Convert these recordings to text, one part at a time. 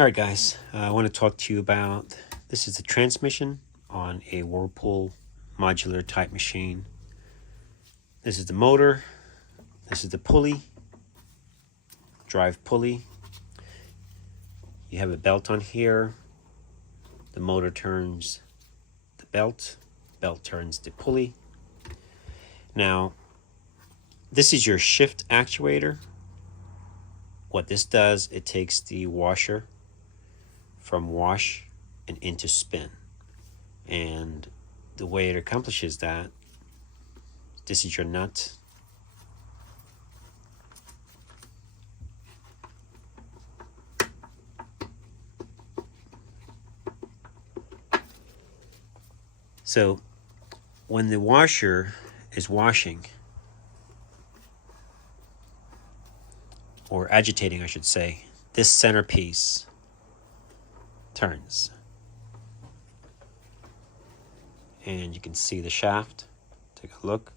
All right, guys, I want to talk to you about, this is the transmission on a Whirlpool modular type machine. This is the motor, this is the pulley, drive pulley. You have a belt on here. The motor turns the belt turns the pulley. Now, this is your shift actuator. What this does, it takes the washer from wash and into spin. And the way it accomplishes that, this is your nut. So when the washer is washing, or agitating I should say, this centerpiece turns. And you can see the shaft. Take a look.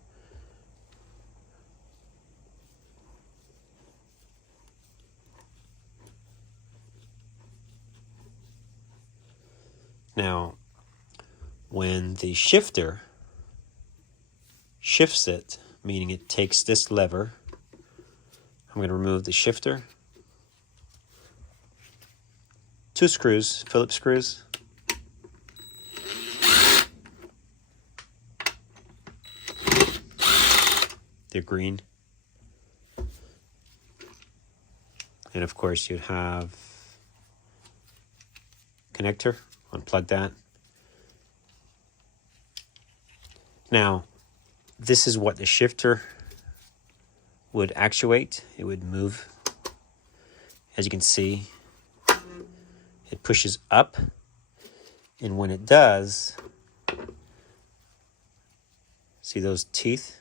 Now, when the shifter shifts it, meaning it takes this lever, I'm going to remove the shifter. 2 screws, Phillips screws. They're green. And of course you'd have connector, unplug that. Now, this is what the shifter would actuate. It would move. As you can see, it pushes up. And when it does, see those teeth?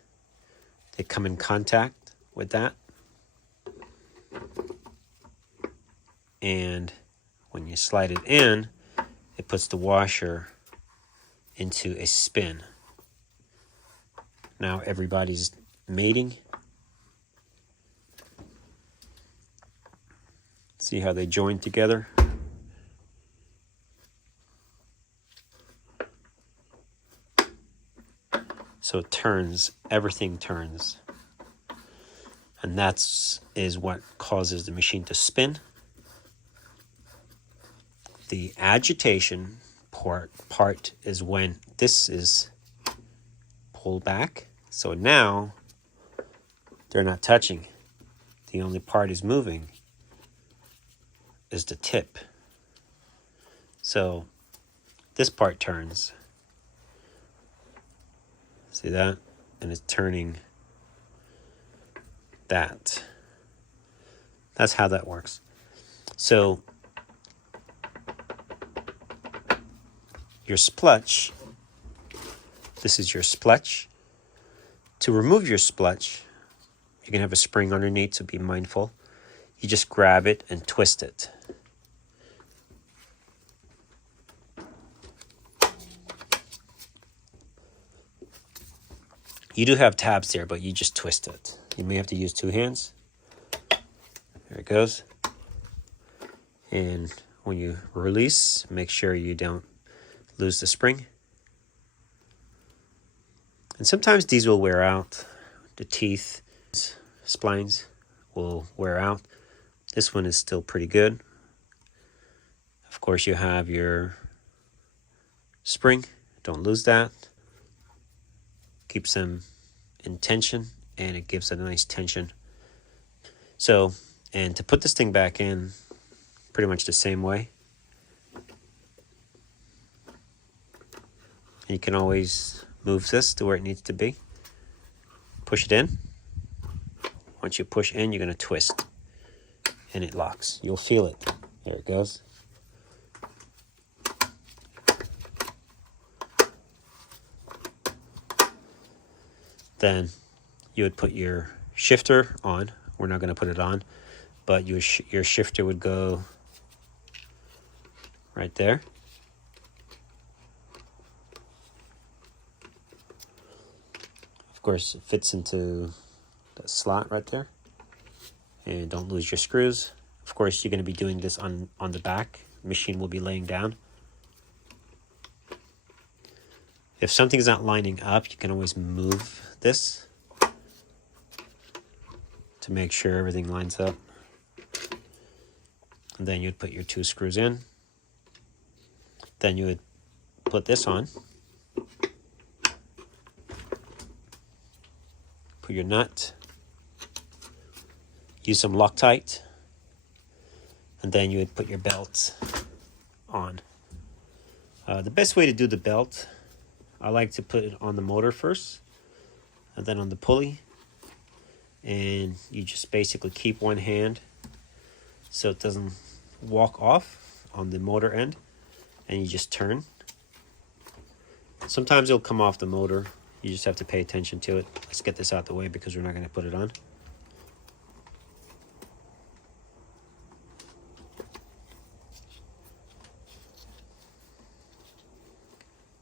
They come in contact with that. And when you slide it in, it puts the washer into a spin. Now everybody's mating. See how they join together? So it turns, everything turns. And that's what causes the machine to spin. The agitation part is when this is pulled back. So now they're not touching. The only part is moving is the tip. So this part turns. See that? And it's turning that. That's how that works. So your splutch, this is your splutch. To remove your splutch, you can have a spring underneath, so be mindful. You just grab it and twist it. You do have tabs there, but you just twist it. You may have to use 2 hands. There it goes. And when you release, make sure you don't lose the spring. And sometimes these will wear out. The teeth, splines will wear out. This one is still pretty good. Of course, you have your spring. Don't lose that. Keeps them in tension, and it gives it a nice tension. So, and to put this thing back in, pretty much the same way. You can always move this to where it needs to be. Push it in. Once you push in, you're going to twist, and it locks. You'll feel it. There it goes. Then you would put your shifter on. We're not going to put it on, but your shifter would go right there. Of course, it fits into that slot right there. And don't lose your screws. Of course, you're going to be doing this on the back. The machine will be laying down. If something's not lining up, you can always move this to make sure everything lines up. And then you'd put your 2 screws in. Then you would put this on. Put your nut. Use some Loctite. And then you would put your belt on. The best way to do the belt, I like to put it on the motor first, and then on the pulley. And you just basically keep one hand so it doesn't walk off on the motor end, and you just turn. Sometimes it'll come off the motor. You just have to pay attention to it. Let's get this out the way because we're not going to put it on.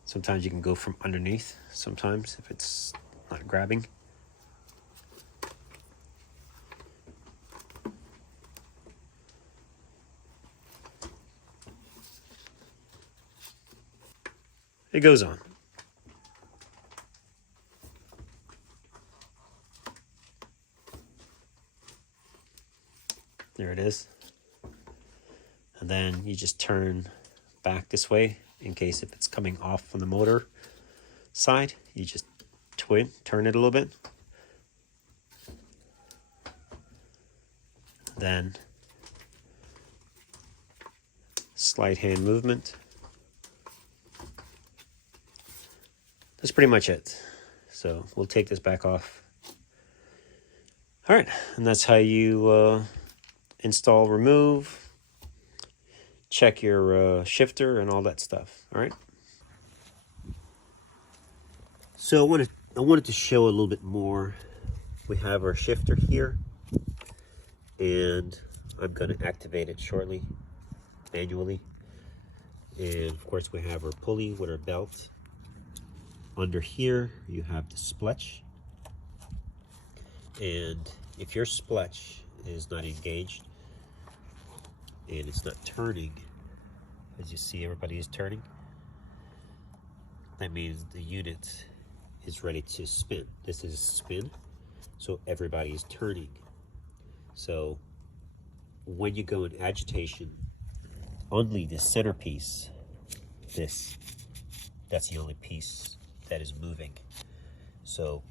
Sometimes you can go from underneath, sometimes if it's not grabbing. It goes on. There it is. And then you just turn back this way in case if it's coming off from the motor side. You just turn it a little bit. Then slight hand movement. That's pretty much it. So we'll take this back off. All right, and that's how you install, remove, check your shifter and all that stuff. All right. So I wanted to show a little bit more. We have our shifter here, and I'm going to activate it shortly, manually. And of course, we have our pulley with our belt. Under here, you have the splutch. And if your splutch is not engaged and it's not turning, as you see, everybody is turning, that means the unit is ready to spin. This is spin, so everybody is turning. So when you go in agitation, only the centerpiece, that's the only piece that is moving. So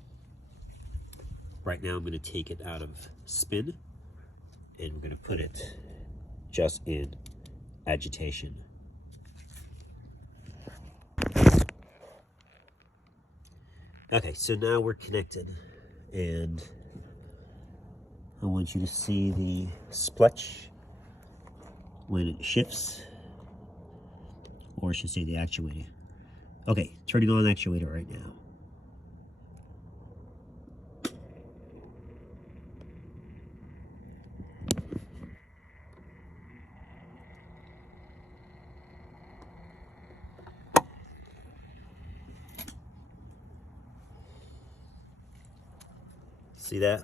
right now I'm going to take it out of spin, and we're going to put it just in agitation. Okay, so now we're connected, and I want you to see the splutch when it shifts, or I should say the actuator. Okay, turning on the actuator right now. See that?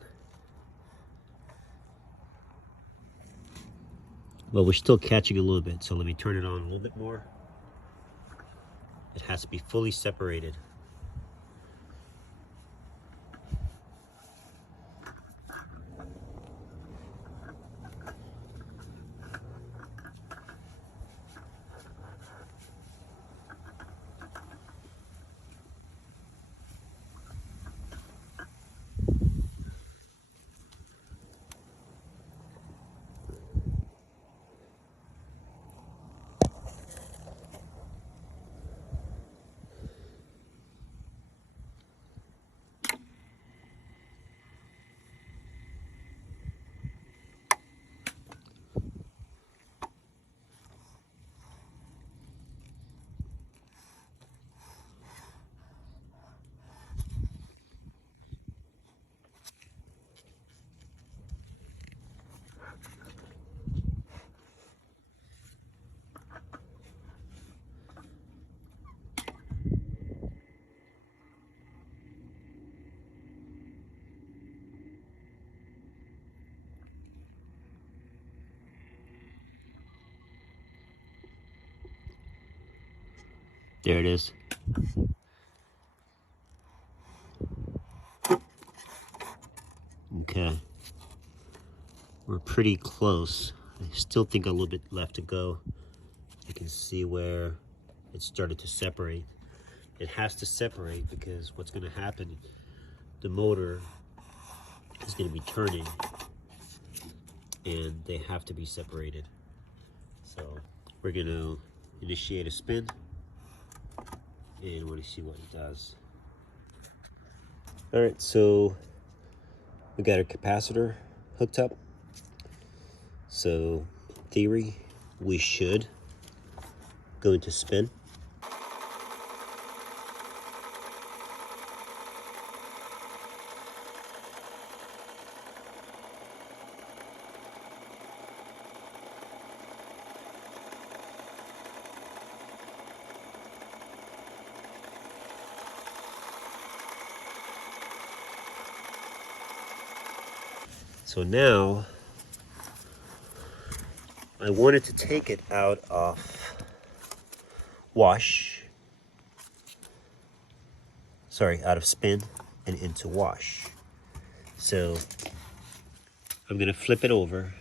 Well, we're still catching a little bit, so let me turn it on a little bit more. It has to be fully separated. There it is. Okay. We're pretty close. I still think a little bit left to go. You can see where it started to separate. It has to separate because what's going to happen, the motor is going to be turning and they have to be separated. So we're going to initiate a spin and we're going to see what it does. All right, so we got our capacitor hooked up. So in theory, we should go into spin. So now I wanted to take it out of out of spin and into wash. So I'm gonna flip it over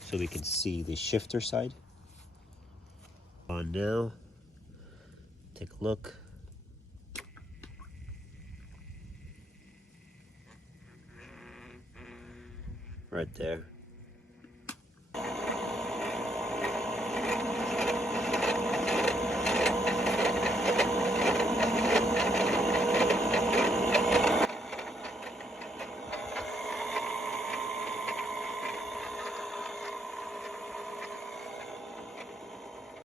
so we can see the shifter side. On now, take a look. Right there.